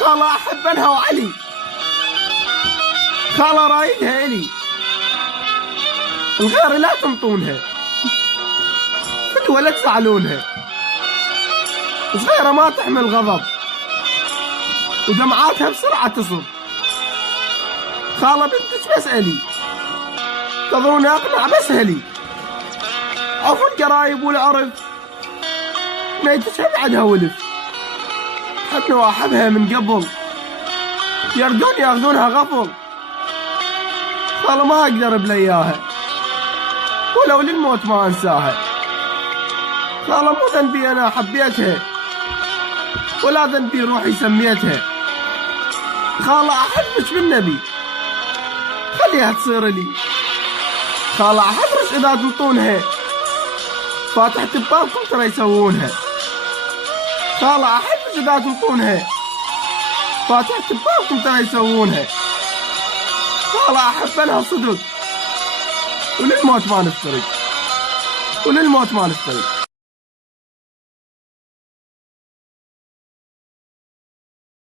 خالة أحب أنها وعلي، خالة رايدها إلي، الغير لا تنطونها، فدوى لا تزعلونها، صغيرة ما تحمل غضب ودمعاتها بسرعة تصب. خالة بنتك بسألي، تظن أقنع بسهلي، عفوا القرايب والعرف، بنيتك بعدها ولف، حبني وأحبها من قبل، يردون ياخذونها غفل. خالة ما أقدر بلياها، ولو للموت ما أنساها. خالة مو ذنبي أنا حبيتها، ولا ذنبي روحي سميتها. خالة أحبك بالنبي، خليها تصير لي. خالة أحرص إذا تنطونها، فاتحة ببابكم ترى يسوونها. خالة أحبك إذا تنطونها، فاتحة ببابكم ترى يسوونها. خالة أحب لها صدق، وللموت ما نفترق، وللموت ما نفترق.